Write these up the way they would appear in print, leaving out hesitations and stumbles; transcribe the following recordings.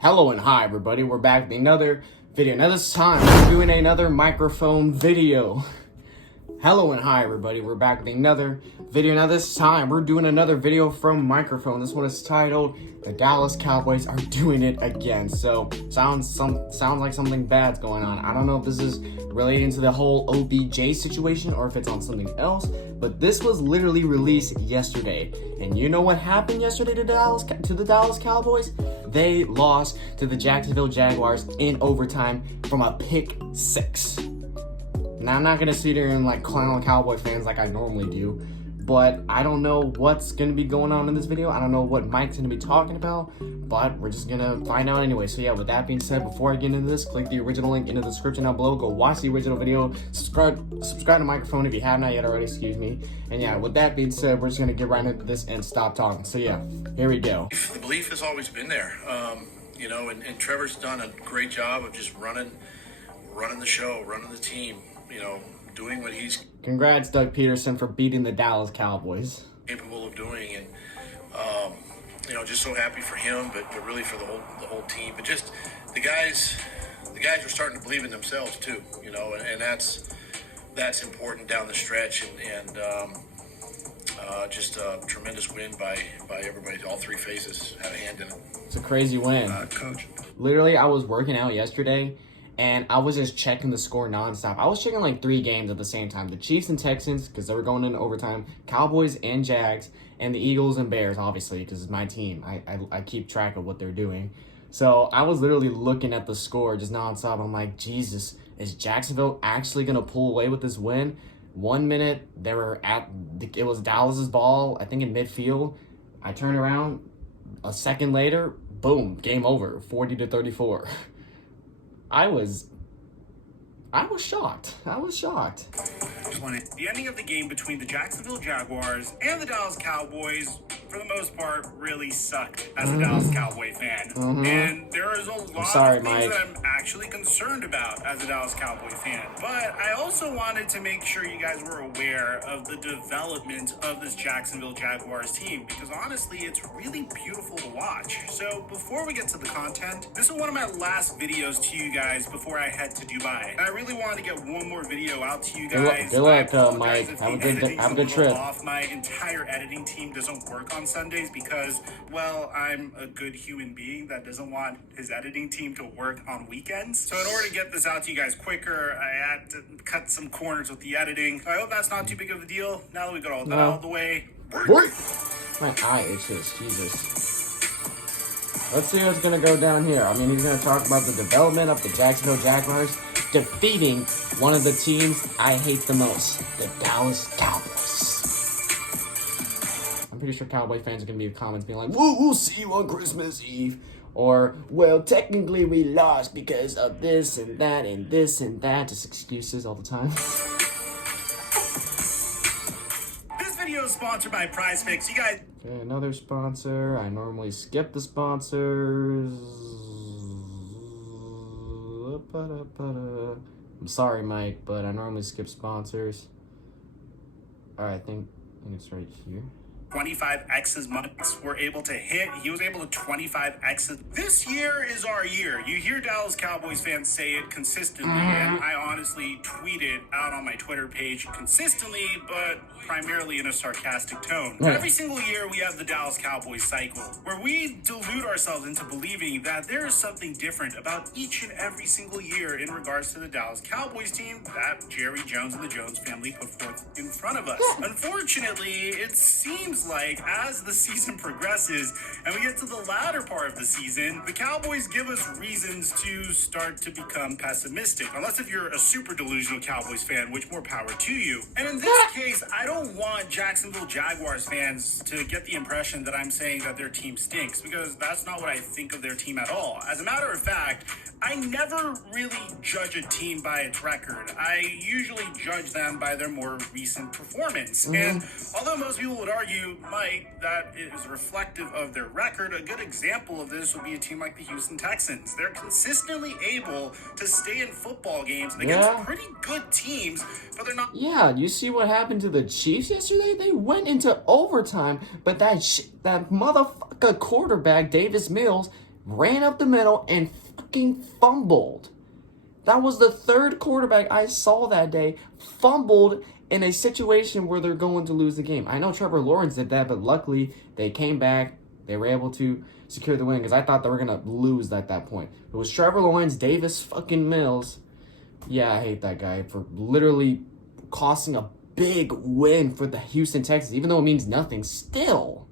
Hello and hi everybody, we're back with another video. Now this time, we're doing another microphone video. Hello and hi everybody, we're back with another video. Now this time, we're doing another video from Mikerophone. This one is titled, The Dallas Cowboys Are Doing It Again. So, sounds like something bad's going on. I don't know if this is relating to the whole OBJ situation or if it's on something else, but this was literally released yesterday. And you know what happened yesterday to the Dallas Cowboys? They lost to the Jacksonville Jaguars in overtime from a pick six. Now, I'm not going to sit here and clown on Cowboy fans like I normally do, but I don't know what's going to be going on in this video. I don't know what Mike's going to be talking about, but we're just going to find out anyway. So yeah, with that being said, before I get into this, click the original link in the description down below. Go watch the original video. Subscribe to Mikerophone if you have not yet already, excuse me. And yeah, with that being said, we're just going to get right into this and stop talking. So yeah, here we go. The belief has always been there, and Trevor's done a great job of just running the show, running the team, doing what he's Congrats, Doug Peterson, for beating the Dallas Cowboys. capable of doing, and just so happy for him, but really for the whole team. But just the guys are starting to believe in themselves too, and that's important down the stretch, and just a tremendous win by everybody. All three phases had a hand in it. It's a crazy win. Coach. Literally, I was working out yesterday, and I was just checking the score nonstop. I was checking 3 games at the same time. The Chiefs and Texans, because they were going into overtime. Cowboys and Jags. And the Eagles and Bears, obviously, because it's my team. I keep track of what they're doing. So I was literally looking at the score just nonstop. I'm like, Jesus, is Jacksonville actually going to pull away with this win? 1 minute, it was Dallas's ball, I think in midfield. I turned around, a second later, boom, game over, 40-34. I was shocked. The ending of the game between the Jacksonville Jaguars and the Dallas Cowboys, for the most part, really sucked as a Dallas Cowboy fan. And there is a lot of things that I'm actually concerned about as a Dallas Cowboy fan. But I also wanted to make sure you guys were aware of the development of this Jacksonville Jaguars team, because honestly, it's really beautiful to watch. So before we get to the content, this is one of my last videos to you guys before I head to Dubai. And I really wanted to get one more video out to you guys. Good luck, Mike. Have a good trip. My entire editing team doesn't work on Sundays because, well, I'm a good human being that doesn't want his editing team to work on weekends. So in order to get this out to you guys quicker, I had to cut some corners with the editing. So I hope that's not too big of a deal. Now that we got all that out of the way. My eye itches, Jesus. Let's see what's going to go down here. I mean, he's going to talk about the development of the Jacksonville Jaguars defeating one of the teams I hate the most, the Dallas Cowboys. I'm pretty sure Cowboy fans are going to be in the comments being like, we'll see you on Christmas Eve. Or, well, technically we lost because of this and that and this and that. Just excuses all the time. This video is sponsored by PrizePicks. You guys... Okay, another sponsor. I normally skip the sponsors. I'm sorry, Mike, but I normally skip sponsors. Alright, I think it's right here. 25x's months were able to hit. He was able to 25x's. This year is our year. You hear Dallas Cowboys fans say it consistently, and I honestly tweet it out on my Twitter page consistently, but primarily in a sarcastic tone. Every single year we have the Dallas Cowboys cycle, where we delude ourselves into believing that there is something different about each and every single year in regards to the Dallas Cowboys team that Jerry Jones and the Jones family put forth in front of us. Unfortunately, it seems like as the season progresses and we get to the latter part of the season, the Cowboys give us reasons to start to become pessimistic. Unless if you're a super delusional Cowboys fan, which more power to you. And in this case, I don't want Jacksonville Jaguars fans to get the impression that I'm saying that their team stinks, because that's not what I think of their team at all. As a matter of fact, I never really judge a team by its record. I usually judge them by their more recent performance. And although most people would argue, Mike, that is reflective of their record, a good example of this would be a team like the Houston Texans. They're consistently able to stay in football games against pretty good teams, but they're not... Yeah, you see what happened to the Chiefs yesterday? They went into overtime, but that motherfucker quarterback, Davis Mills, ran up the middle and fucking fumbled. That was the third quarterback I saw that day fumbled in a situation where they're going to lose the game. I know Trevor Lawrence did that, but luckily they came back. They were able to secure the win because I thought they were going to lose at that point. It was Trevor Lawrence, Davis fucking Mills. Yeah, I hate that guy for literally costing a big win for the Houston Texans, even though it means nothing still.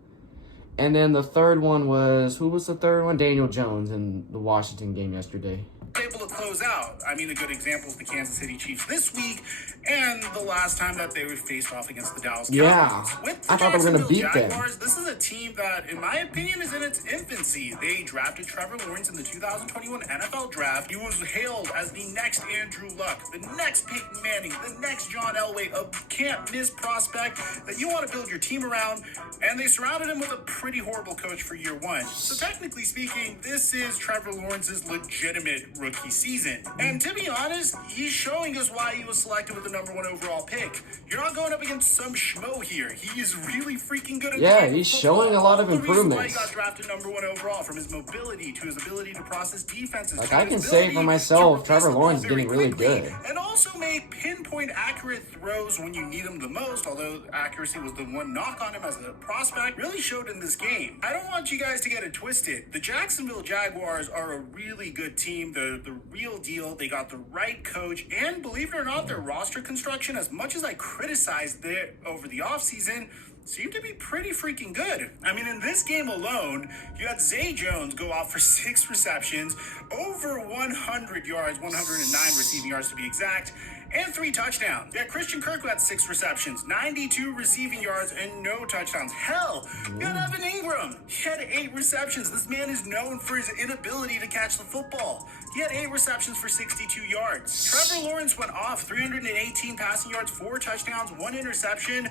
And then the third one was, who was the third one? Daniel Jones in the Washington game yesterday. Able to close out. I mean, a good example is the Kansas City Chiefs this week and the last time that they were faced off against the Dallas Cowboys. Yeah, With the I thought they were going to beat Jaguars, them. This is a team that, in my opinion, is in its infancy. They drafted Trevor Lawrence in the 2021 NFL Draft. He was hailed as the next Andrew Luck, the next Peyton Manning, the next John Elway, a can't-miss prospect that you want to build your team around, and they surrounded him with a pretty horrible coach for year one. So technically speaking, this is Trevor Lawrence's legitimate rookie season. And to be honest, he's showing us why he was selected with the #1 overall pick. You're not going up against some schmo here. He is really freaking good at the game He's of showing a lot of football. The reason why improvements. he got drafted #1 overall, from his mobility to his ability to process defenses. Like, to I his can say ability for to myself, release Trevor the ball Lawrence is very getting really quickly, good. and also make pinpoint accurate throws when you need them the most, although accuracy was the one knock on him as a prospect, really showed in this game. I don't want you guys to get it twisted. The Jacksonville Jaguars are a really good team. They're the real deal. They got the right coach, and believe it or not, their roster construction, as much as I criticized it over the offseason, seemed to be pretty freaking good. I mean, in this game alone, you had Zay Jones go off for 6 receptions, over 100 yards, 109 receiving yards to be exact, and 3 touchdowns. Yeah, Christian Kirk had 6 receptions, 92 receiving yards, and no touchdowns. Hell, you had Evan Ingram. He had 8 receptions. This man is known for his inability to catch the football. He had 8 receptions for 62 yards. Trevor Lawrence went off 318 passing yards, 4 touchdowns, 1 interception.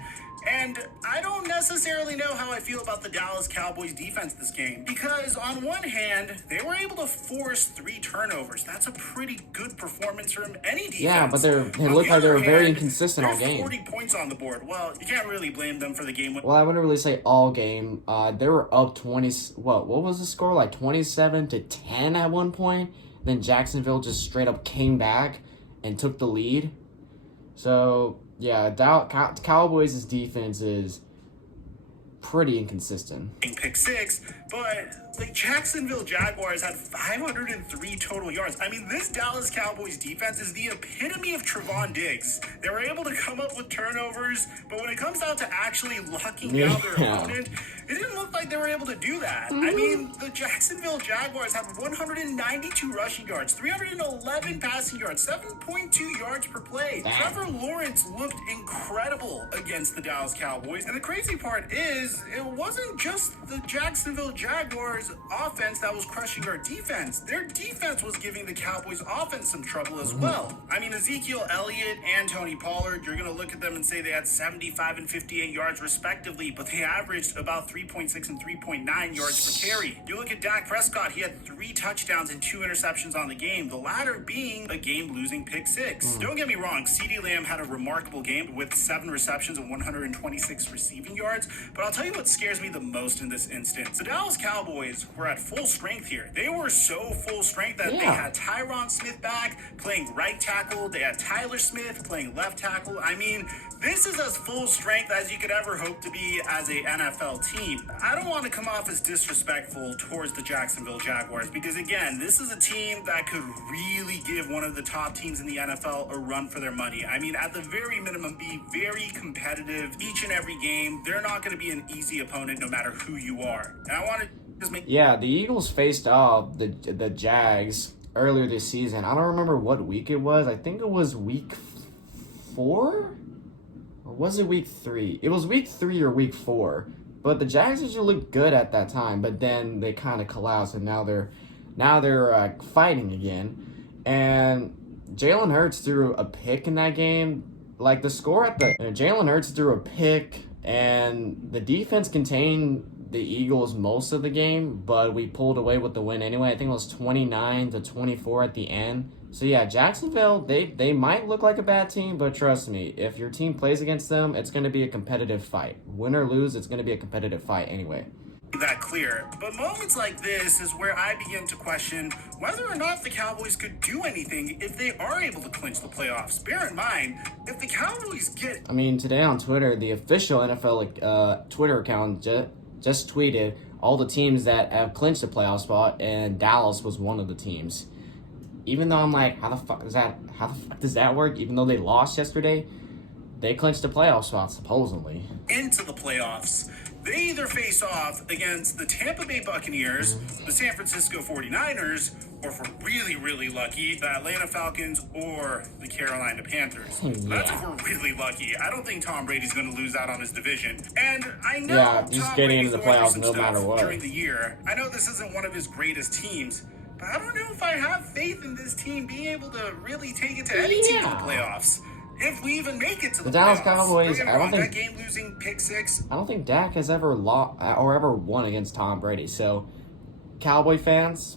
And I don't necessarily know how I feel about the Dallas Cowboys defense this game, because on one hand, they were able to force 3 turnovers. That's a pretty good performance from any defense. Yeah, but they look like they were very inconsistent all game. 40 points on the board. Well, you can't really blame them for the game. Well, I wouldn't really say all game. They were up 20. What was the score? Like 27-10 at one point. Then Jacksonville just straight up came back and took the lead. So yeah, Cowboys' defense is pretty inconsistent. Pick 6, but the Jacksonville Jaguars had 503 total yards. I mean, this Dallas Cowboys defense is the epitome of Trevon Diggs. They were able to come up with turnovers, but when it comes down to actually locking down their opponent, it didn't look like they were able to do that. I mean, the Jacksonville Jaguars had 192 rushing yards, 311 passing yards, 7.2 yards per play. Trevor Lawrence looked incredible against the Dallas Cowboys. And the crazy part is, it wasn't just the Jacksonville Jaguars offense that was crushing our defense. Their defense was giving the Cowboys offense some trouble as well. I mean, Ezekiel Elliott and Tony Pollard, you're going to look at them and say they had 75 and 58 yards respectively, but they averaged about 3.6 and 3.9 yards per carry. You look at Dak Prescott, he had 3 touchdowns and 2 interceptions on the game, the latter being a game-losing pick 6. Don't get me wrong, CeeDee Lamb had a remarkable game with 7 receptions and 126 receiving yards, but I'll tell you what scares me the most in this instance. The Dallas Cowboys were at full strength here. They were so full strength that they had Tyron Smith back playing right tackle. They had Tyler Smith playing left tackle. I mean, this is as full strength as you could ever hope to be as a NFL team. I don't want to come off as disrespectful towards the Jacksonville Jaguars because, again, this is a team that could really give one of the top teams in the NFL a run for their money. I mean, at the very minimum, be very competitive each and every game. They're not going to be an easy opponent no matter who you are. And I want to just make... Yeah, the Eagles faced off the Jags earlier this season. I don't remember what week it was. I think it was week 4? Or was it week 3? It was week 3 or week 4. But the Jags usually looked good at that time, but then they kind of collapsed, and now they're fighting again. And Jalen Hurts threw a pick in that game. Like, the score at the... Jalen Hurts threw a pick, and the defense contained the Eagles most of the game, but we pulled away with the win anyway. I think it was 29-24 at the end. So yeah, Jacksonville, they might look like a bad team, but trust me, if your team plays against them, it's going to be a competitive fight. Win or lose, it's going to be a competitive fight anyway. that clear. But moments like this is where I begin to question whether or not the Cowboys could do anything if they are able to clinch the playoffs. Bear in mind, if the Cowboys get... I mean, today on Twitter, the official NFL Twitter account just tweeted all the teams that have clinched the playoff spot, and Dallas was one of the teams. Even though I'm like, how the fuck does that work? Even though they lost yesterday, they clinched the playoff spot, supposedly. Into the playoffs, they either face off against the Tampa Bay Buccaneers, the San Francisco 49ers, or if we're really, really lucky, the Atlanta Falcons or the Carolina Panthers. That's if we're really lucky. I don't think Tom Brady's going to lose out on his division. And I know he's Tom getting Brady's into the going through playoffs some no stuff matter what. during the year. I know this isn't one of his greatest teams, but I don't know if I have faith in this team being able to really take it to any team in the playoffs. If we even make it to the Dallas playoffs. Cowboys, I don't think that game-losing pick six. I don't think Dak has ever lost or ever won against Tom Brady. So, Cowboy fans,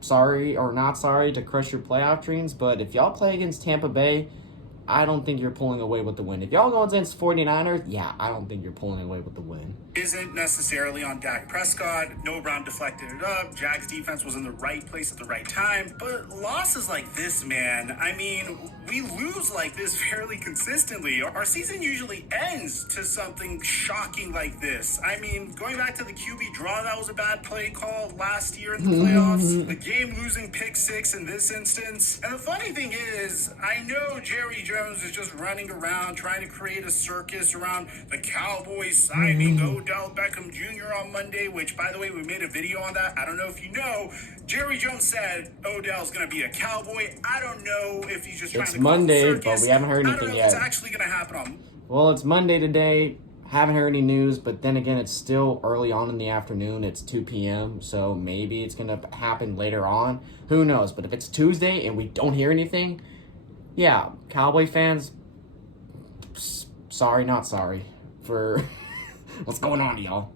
sorry or not sorry to crush your playoff dreams, but if y'all play against Tampa Bay, I don't think you're pulling away with the win. If y'all go against 49ers, yeah, I don't think you're pulling away with the win. Isn't necessarily on Dak Prescott. Noah Brown deflected it up. Jags defense was in the right place at the right time. But losses like this, man, I mean, we lose like this fairly consistently. Our season usually ends to something shocking like this. I mean, going back to the QB draw, that was a bad play call last year in the playoffs. The game-losing pick six in this instance. And the funny thing is, I know Jerry Jones is just running around trying to create a circus around the Cowboys signing Odell Beckham Jr. on Monday, which, by the way, we made a video on that. I don't know if you know. Jerry Jones said Odell's going to be a Cowboy. I don't know if he's just trying to Monday, cause a circus. but we haven't heard anything I don't know yet. if it's actually going to happen on... Well, it's Monday today. Haven't heard any news, but then again, it's still early on in the afternoon. It's 2 p.m., so maybe it's going to happen later on. Who knows? But if it's Tuesday and we don't hear anything, yeah, Cowboy fans, sorry, not sorry for what's going on, y'all.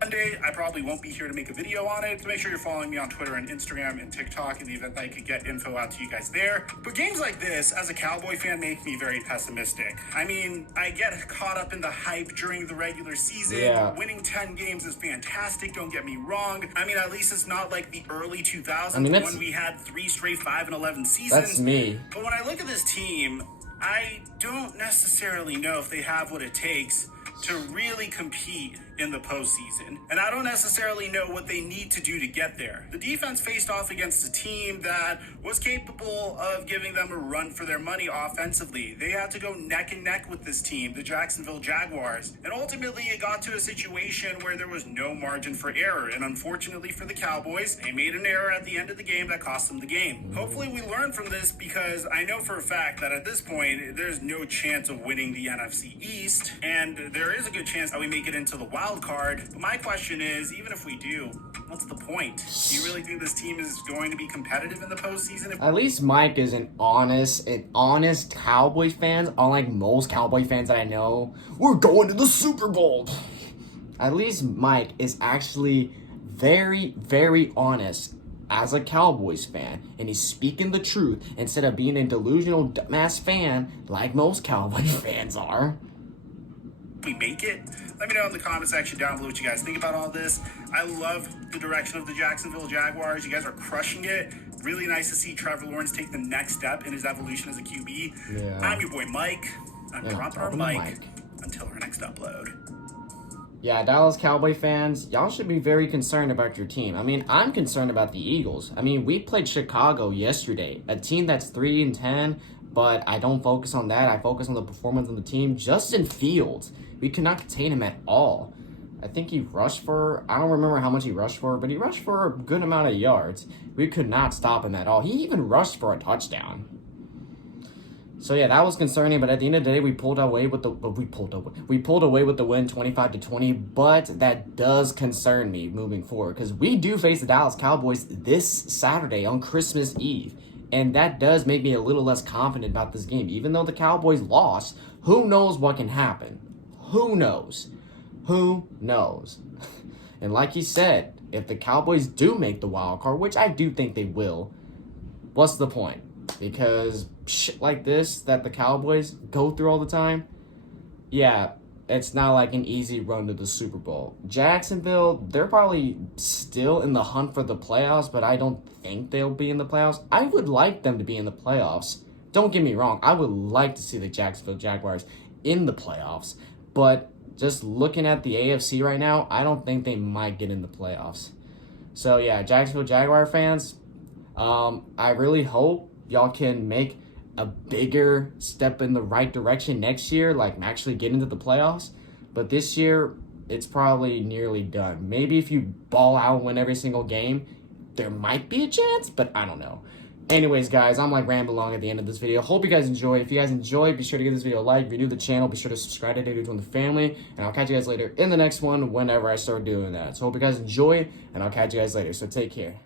Monday, I probably won't be here to make a video on it, so make sure you're following me on Twitter and Instagram and TikTok in the event that I could get info out to you guys there. But games like this, as a Cowboy fan, make me very pessimistic. I mean, I get caught up in the hype during the regular season. Yeah. Winning 10 games is fantastic, don't get me wrong. I mean, at least it's not like the early 2000s when we had 3 straight 5-11 seasons. That's me. But when I look at this team, I don't necessarily know if they have what it takes to really compete in the postseason. And I don't necessarily know what they need to do to get there. The defense faced off against a team that was capable of giving them a run for their money offensively. They had to go neck and neck with this team, the Jacksonville Jaguars. And ultimately, it got to a situation where there was no margin for error. And unfortunately for the Cowboys, they made an error at the end of the game that cost them the game. Hopefully we learn from this, because I know for a fact that at this point, there's no chance of winning the NFC East. And there is a good chance that we make it into the wild card. But my question is, even if we do, what's the point? Do you really think this team is going to be competitive in the postseason? At least Mike is an honest Cowboys fan, unlike most Cowboy fans that I know. We're going to the Super Bowl. At least Mike is actually very, very honest as a Cowboys fan, and he's speaking the truth instead of being a delusional dumbass fan like most Cowboy fans are. We make it? Let me know in the comment section down below what you guys think about all this. I love the direction of the Jacksonville Jaguars. You guys are crushing it. Really nice to see Trevor Lawrence take the next step in his evolution as a QB. Yeah. I'm your boy Mike. I'm dropping our mic until our next upload. Yeah, Dallas Cowboy fans, y'all should be very concerned about your team. I mean, I'm concerned about the Eagles. I mean, we played Chicago yesterday, a team that's 3-10, but I don't focus on that. I focus on the performance of the team. Justin Fields, we could not contain him at all. I think he rushed for, I don't remember how much he rushed for, but he rushed for a good amount of yards. We could not stop him at all. He even rushed for a touchdown. So yeah, that was concerning, but at the end of the day, we pulled away with the win 25-20, but that does concern me moving forward, because we do face the Dallas Cowboys this Saturday on Christmas Eve. And that does make me a little less confident about this game. Even though the Cowboys lost, who knows what can happen? Who knows? Who knows? And like he said, if the Cowboys do make the wild card, which I do think they will, what's the point? Because shit like this that the Cowboys go through all the time, yeah, it's not like an easy run to the Super Bowl. Jacksonville, they're probably still in the hunt for the playoffs, but I don't think they'll be in the playoffs. I would like them to be in the playoffs. Don't get me wrong. I would like to see the Jacksonville Jaguars in the playoffs, but just looking at the AFC right now, I don't think they might get in the playoffs. So yeah, Jacksonville Jaguar fans, I really hope y'all can make a bigger step in the right direction next year, like actually get into the playoffs. But this year, it's probably nearly done. Maybe if you ball out and win every single game, there might be a chance, but I don't know. Anyways, guys, I'm like rambling along at the end of this video. Hope you guys enjoy. If you guys enjoyed, be sure to give this video a like. If you're new to the channel, be sure to subscribe today to join the family. And I'll catch you guys later in the next one whenever I start doing that. So hope you guys enjoy, and I'll catch you guys later. So take care.